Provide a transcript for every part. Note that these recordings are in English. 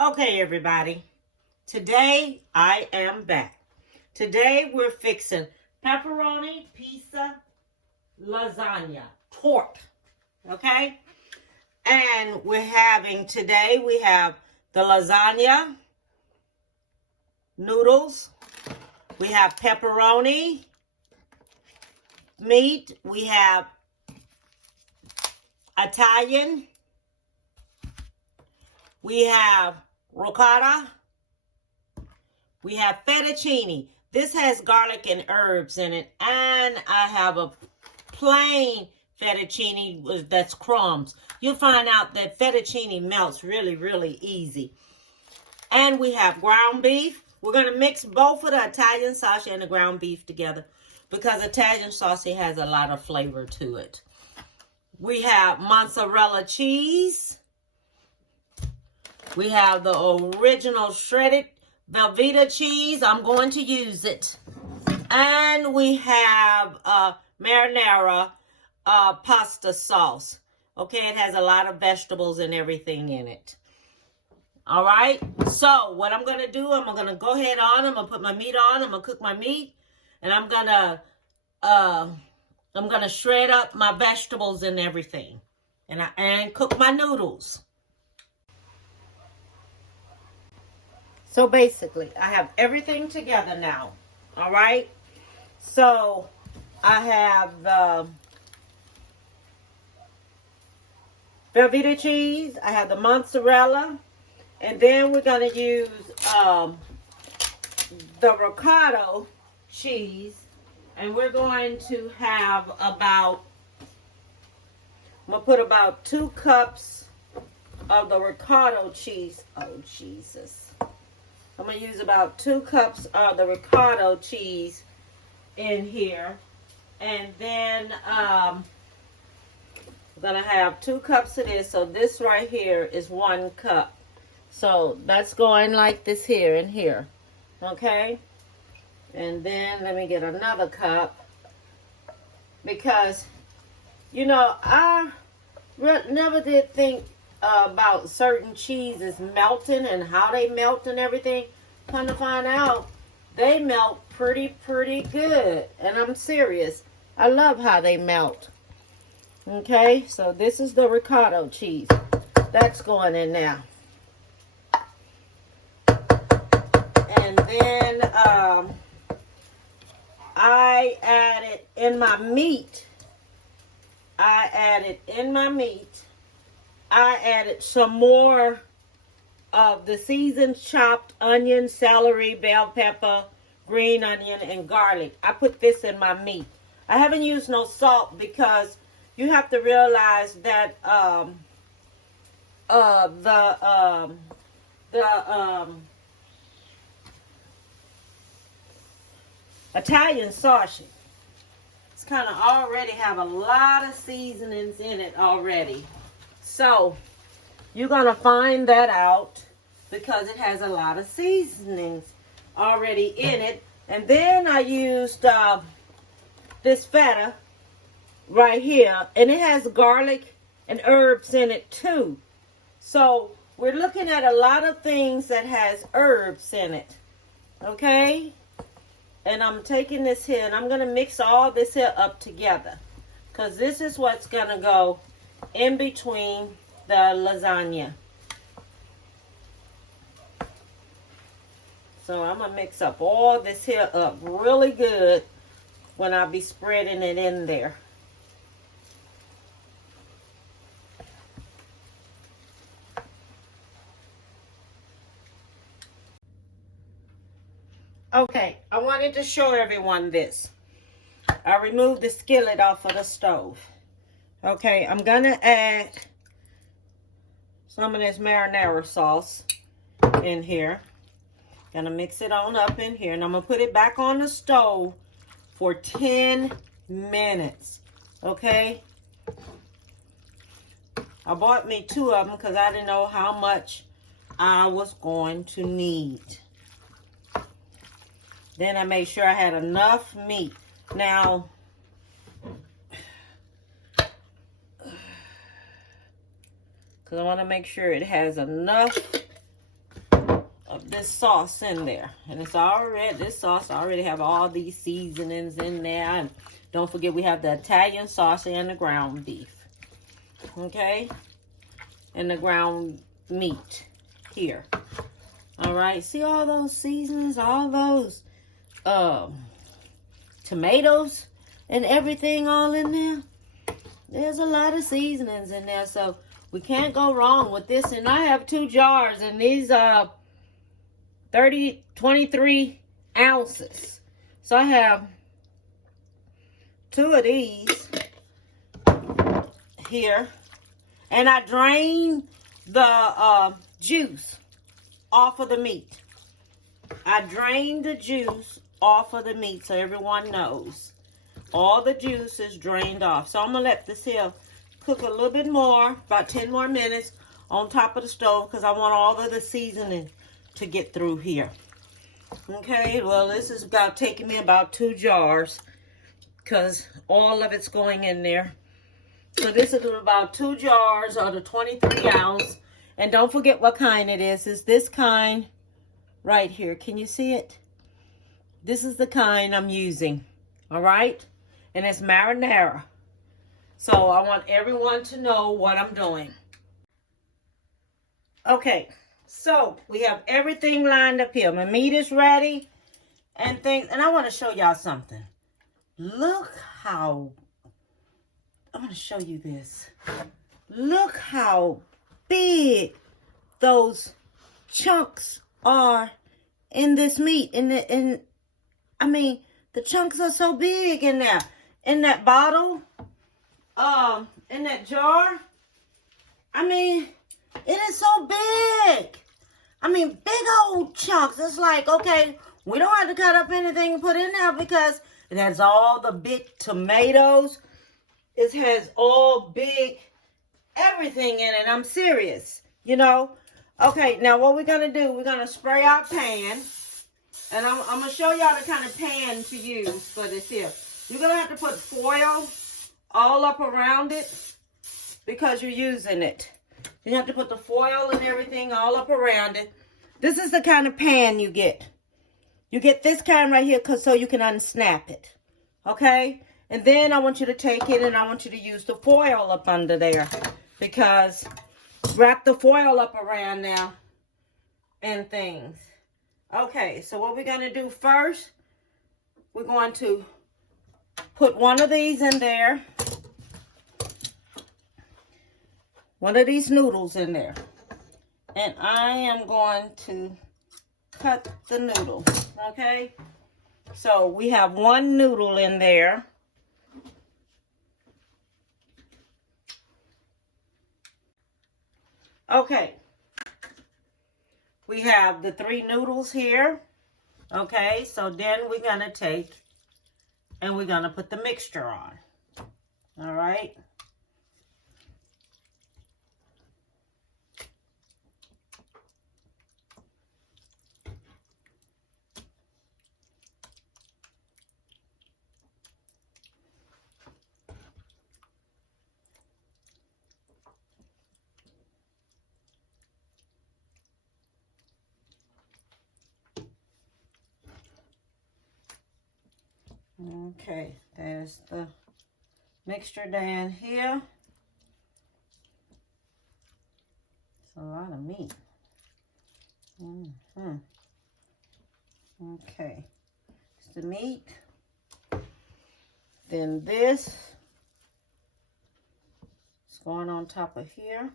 Okay, everybody. Today I am back. Today we're fixing pepperoni pizza lasagna torte. Okay? And today we have the lasagna noodles. We have pepperoni meat. We have Italian. We have ricotta. We have fettuccine. This has garlic and herbs in it. And I have a plain fettuccine that's crumbs. You'll find out that fettuccine melts really, really easy. And we have ground beef. We're going to mix both of the Italian sausage and the ground beef together because Italian sausage has a lot of flavor to it. We have mozzarella cheese. We have the original shredded Velveeta cheese. I'm going to use it. And we have marinara pasta sauce. Okay, it has a lot of vegetables and everything in it. All right. So what I'm going to do, I'm going to go ahead on. I'm going to put my meat on. I'm going to cook my meat. And I'm going to shred up my vegetables and everything. And cook my noodles. So basically, I have everything together now, all right? So I have the Velveeta cheese, I have the mozzarella, and then we're going to use the ricotta cheese, and we're going to have I'm going to put about 2 cups of the ricotta cheese. Oh, Jesus. I'm going to use about 2 cups of the ricotta cheese in here. And then I'm going to have 2 cups of this. So this right here is 1 cup. So that's going like this here and here. Okay? And then let me get another cup. Because, you know, I never did think about certain cheeses melting and how they melt and everything. Come to find out, they melt pretty good. And I'm serious. I love how they melt. Okay, so this is the ricotta cheese. That's going in now. And then I added in my meat. I added some more of the seasoned chopped onion, celery, bell pepper, green onion, and garlic. I put this in my meat. I haven't used no salt because you have to realize that Italian sausage, it's kind of already have a lot of seasonings in it already. So, you're going to find that out because it has a lot of seasonings already in it. And then I used this feta right here. And it has garlic and herbs in it too. So, we're looking at a lot of things that has herbs in it. Okay? And I'm taking this here and I'm going to mix all this here up together. Because this is what's going to go in between the lasagna. So I'm going to mix up all this here up really good when I be spreading it in there. Okay, I wanted to show everyone this. I removed the skillet off of the stove. Okay, I'm going to add some of this marinara sauce in here. Gonna mix it on up in here. And I'm going to put it back on the stove for 10 minutes. Okay? I bought me 2 of them because I didn't know how much I was going to need. Then I made sure I had enough meat. Now, because I want to make sure it has enough this sauce in there. And it's already, this sauce already have all these seasonings in there. And don't forget we have the Italian sauce and the ground beef. Okay? And the ground meat here. All right. See all those seasonings, all those tomatoes and everything all in there? There's a lot of seasonings in there, so we can't go wrong with this. And I have 2 jars, and these are 23 ounces. So I have 2 of these here. And I drain the juice off of the meat. I drain the juice off of the meat so everyone knows. All the juice is drained off. So I'm going to let this here cook a little bit more, about 10 more minutes on top of the stove because I want all of the seasoning to get through here. Okay, well, this is about taking me about 2 jars because all of it's going in there. So this is about 2 jars of the 23 ounce. And don't forget what kind it is. It's this kind right here. Can you see it? This is the kind I'm using. All right? And it's marinara. So I want everyone to know what I'm doing. Okay, so we have everything lined up here. My meat is ready and things. And I want to show y'all something. Look how, I want to show you this. Look how big those chunks are in this meat. I mean, the chunks are so big in there. In that bottle, in that jar, I mean, it is so big. I mean, big old chunks. It's like, okay, we don't have to cut up anything and put in there because it has all the big tomatoes. It has all big everything in it. I'm serious, you know. Okay, now what we're going to do, we're going to spray our pan. And I'm going to show y'all the kind of pan to use for this here. You're going to have to put foil all up around it because you're using it. You have to put the foil and everything all up around it. This is the kind of pan you get. You get this kind right here so you can unsnap it. Okay? And then I want you to take it and I want you to use the foil up under there. Because wrap the foil up around now and things. Okay, so what we're going to do first, we're going to put one of these in there. One of these noodles in there. And I am going to cut the noodle, okay? So we have 1 noodle in there. Okay. We have the 3 noodles here. Okay, so then we're going to take and we're going to put the mixture on. All right. Okay, there's the mixture down here. It's a lot of meat. Okay, it's the meat. Then this is going on top of here.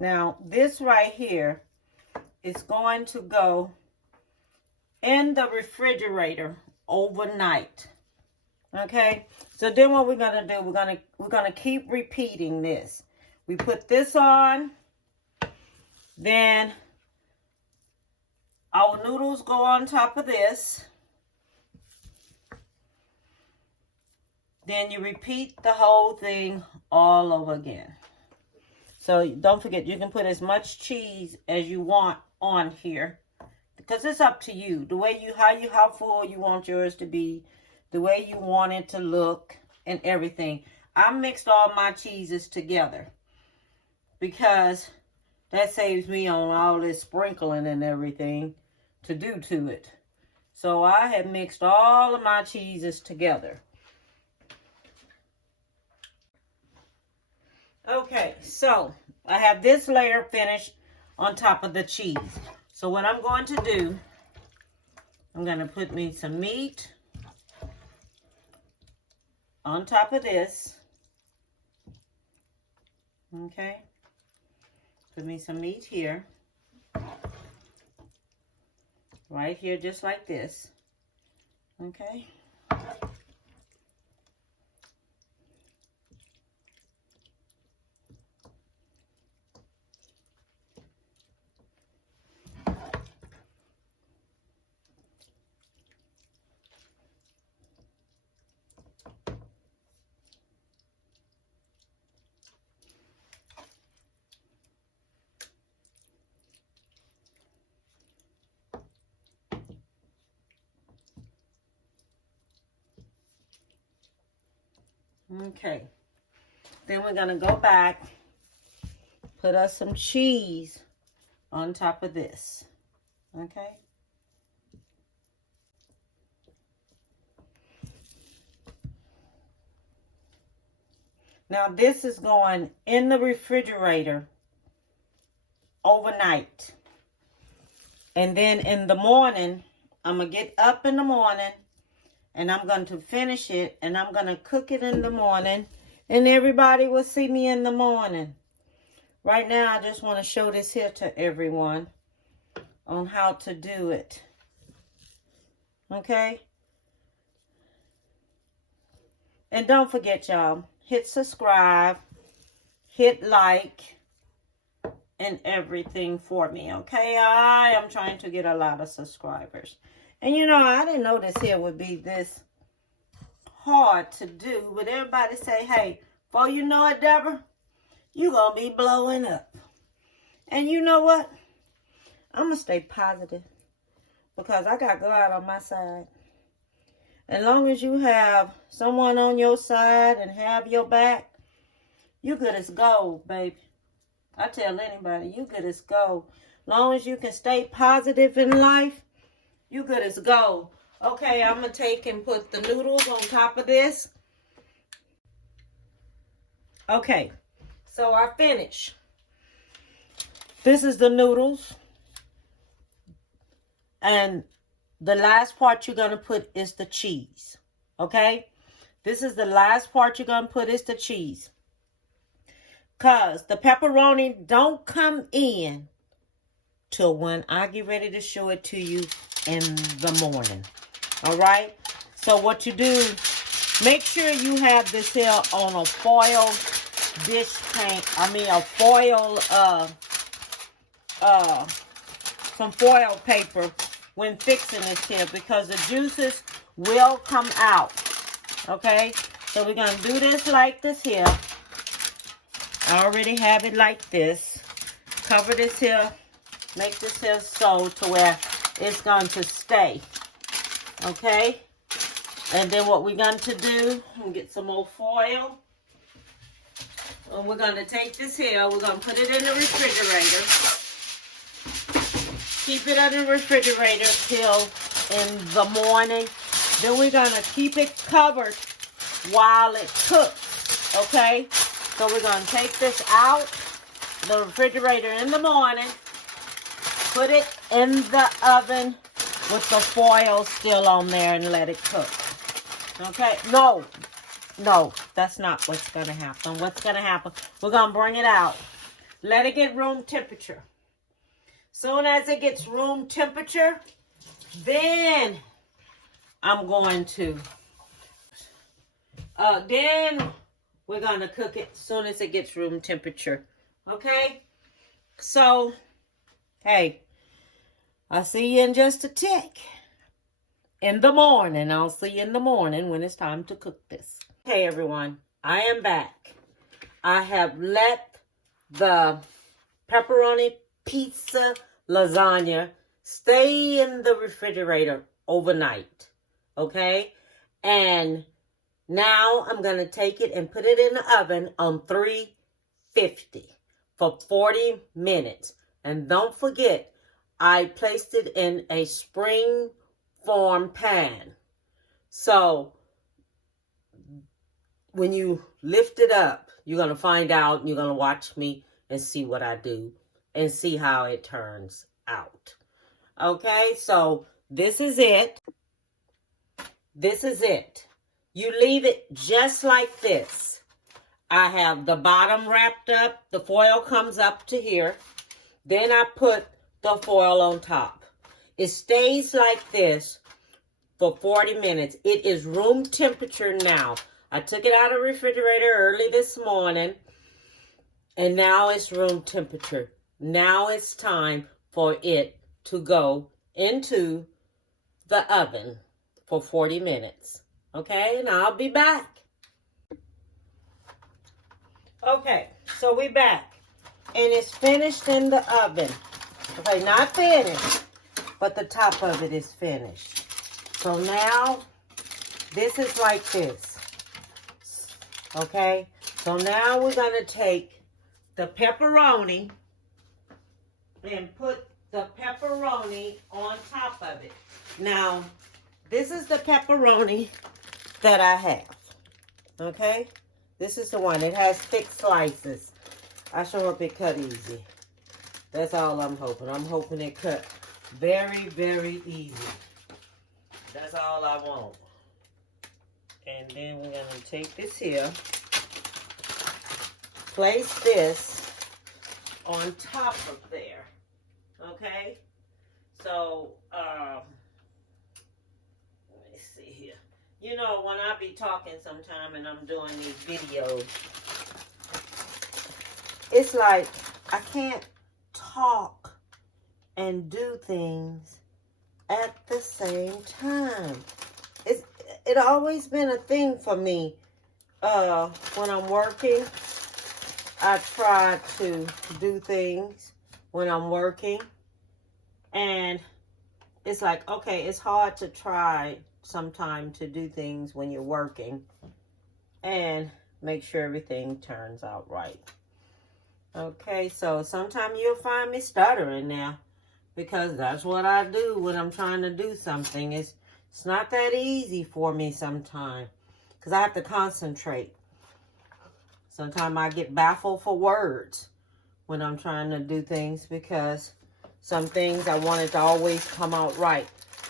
Now, this right here is going to go in the refrigerator overnight. Okay? So then what we're going to do, we're going to keep repeating this. We put this on, then our noodles go on top of this. Then you repeat the whole thing all over again. So don't forget, you can put as much cheese as you want on here, because it's up to you. The way how full you want yours to be, the way you want it to look, and everything. I mixed all my cheeses together because that saves me on all this sprinkling and everything to do to it. So I have mixed all of my cheeses together. Okay, so I have this layer finished on top of the cheese. So what I'm going to do, I'm going to put me some meat on top of this. Okay. Put me some meat here. Right here, just like this. Okay. Okay, then we're going to go back, put us some cheese on top of this, okay? Now this is going in the refrigerator overnight. And then in the morning, I'm going to get up in the morning, and I'm going to finish it, and I'm going to cook it in the morning, and everybody will see me in the morning. Right now, I just want to show this here to everyone on how to do it. Okay? And don't forget, y'all, hit subscribe, hit like, and everything for me, okay? I am trying to get a lot of subscribers. And you know, I didn't know this here would be this hard to do. But everybody say, hey, before you know it, Deborah, you're going to be blowing up. And you know what? I'm going to stay positive because I got God on my side. As long as you have someone on your side and have your back, you good as gold, baby. I tell anybody, you good as gold. As long as you can stay positive in life, you good as gold. Okay, I'm going to take and put the noodles on top of this. Okay, so I finished. This is the noodles. And the last part you're going to put is the cheese. Okay? This is the last part you're going to put is the cheese. Because the pepperoni don't come in till when I get ready to show it to you in the morning. All right? So what you do, make sure you have this here on a foil dish pan. A foil, some foil paper when fixing this here, because the juices will come out. Okay? So we're going to do this like this here. I already have it like this. Cover this here. Make this here so to where it's going to stay. Okay? And then what we're going to do, we'll get some more foil. And we're going to take this here. We're going to put it in the refrigerator. Keep it in the refrigerator till in the morning. Then we're going to keep it covered while it cooks. Okay? So we're going to take this out the refrigerator in the morning. Put it in the oven with the foil still on there and let it cook. Okay? No, that's not what's going to happen. What's going to happen, we're going to bring it out. Let it get room temperature. Soon as it gets room temperature, then I'm going to, then we're going to cook it as soon as it gets room temperature. Okay? So, hey, I'll see you in just a tick. In the morning. I'll see you in the morning when it's time to cook this. Hey everyone, I am back. I have let the pepperoni pizza lasagna stay in the refrigerator overnight, okay? And now I'm going to take it and put it in the oven on 350 for 40 minutes. And don't forget, I placed it in a spring form pan. So when you lift it up, you're going to find out, and you're going to watch me and see what I do and see how it turns out. Okay, so this is it. This is it. You leave it just like this. I have the bottom wrapped up. The foil comes up to here. Then I put the foil on top. It stays like this for 40 minutes. It is room temperature now. I took it out of the refrigerator early this morning, and now it's room temperature. Now it's time for it to go into the oven for 40 minutes. Okay, and I'll be back. Okay, so we're back. And it's finished in the oven. Okay, not finished, but the top of it is finished. So now, this is like this. Okay, so now we're going to take the pepperoni and put the pepperoni on top of it. Now, this is the pepperoni that I have. Okay, this is the one. It has thick slices. I sure hope it cut easy. That's all I'm hoping. I'm hoping it cut very, very easy. That's all I want. And then we're going to take this here, place this on top of there, okay? So, let me see here. You know, when I be talking sometime and I'm doing these videos, it's like I can't talk and do things at the same time. It always been a thing for me. When I'm working, I try to do things when I'm working. And it's like, okay, it's hard to try sometimes to do things when you're working and make sure everything turns out right. Okay, so sometimes you'll find me stuttering now, because that's what I do when I'm trying to do something. It's not that easy for me sometimes, because I have to concentrate. Sometimes I get baffled for words when I'm trying to do things, because some things I want it to always come out right.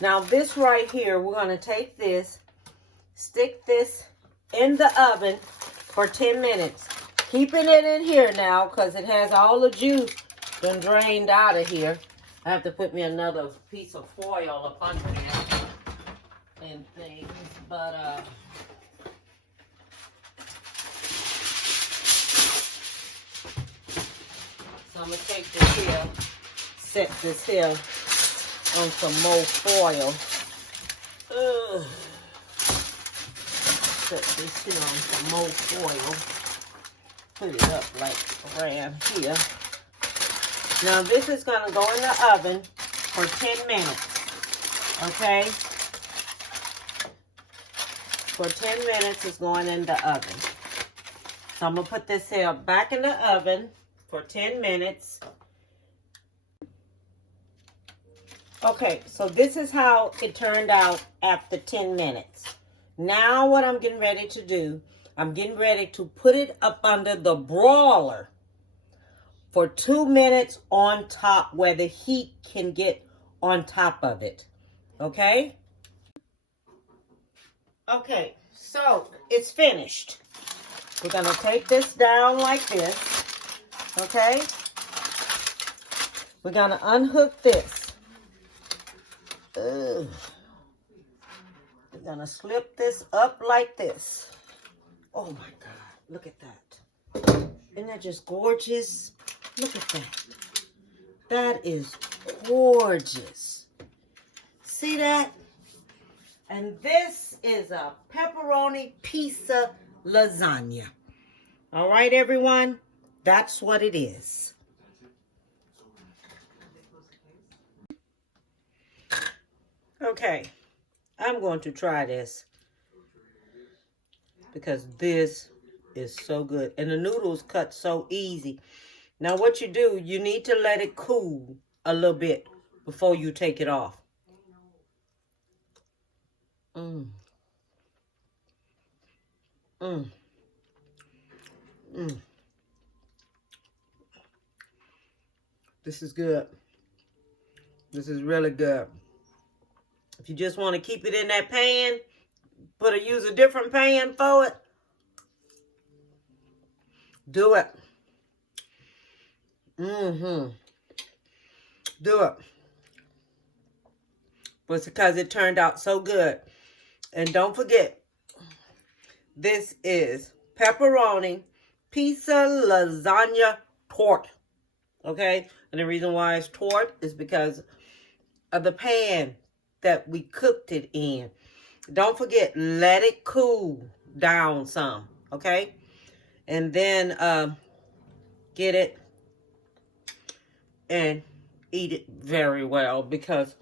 Now this right here, we're going to take this, stick this in the oven for 10 minutes. Keeping it in here now, because it has all the juice been drained out of here. I have to put me another piece of foil up under there and things, but so I'm gonna take this here, set this here on some more foil. Set this here on some more foil. Put it up like around here. Now this is gonna go in the oven for 10 minutes. Okay? For 10 minutes, it's going in the oven. So I'm going to put this here back in the oven for 10 minutes. Okay, so this is how it turned out after 10 minutes. Now what I'm getting ready to do, I'm getting ready to put it up under the broiler for 2 minutes on top, where the heat can get on top of it. Okay? Okay, so it's finished. We're going to take this down like this, okay? We're going to unhook this. We're going to slip this up like this. Oh my God, look at that. Isn't that just gorgeous? Look at that. That is gorgeous. See that? And this is a pepperoni pizza lasagna. All right, everyone? That's what it is. Okay, I'm going to try this because this is so good. And the noodles cut so easy. Now what you do, you need to let it cool a little bit before you take it off. Mmm. Mmm. Mmm. This is good. This is really good. If you just want to keep it in that pan, use a different pan for it, do it. Mm-hmm. Do it. But it's because it turned out so good. And don't forget, this is pepperoni pizza lasagna torte. Okay? And the reason why it's torte is because of the pan that we cooked it in. Don't forget, let it cool down some. Okay? And then get it and eat it very well because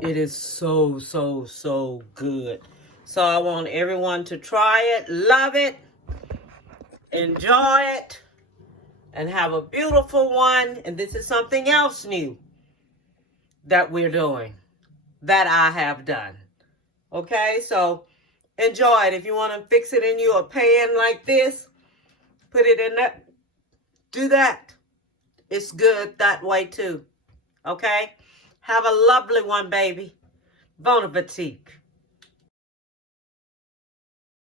it is so, so, so good. So I want everyone to try it, love it, enjoy it, and have a beautiful one. And this is something else new that we're doing, that I have done. Okay, so enjoy it. If you want to fix it in your pan like this, put it in that, do that. It's good that way too. Okay? Have a lovely one, baby. Bon appetit.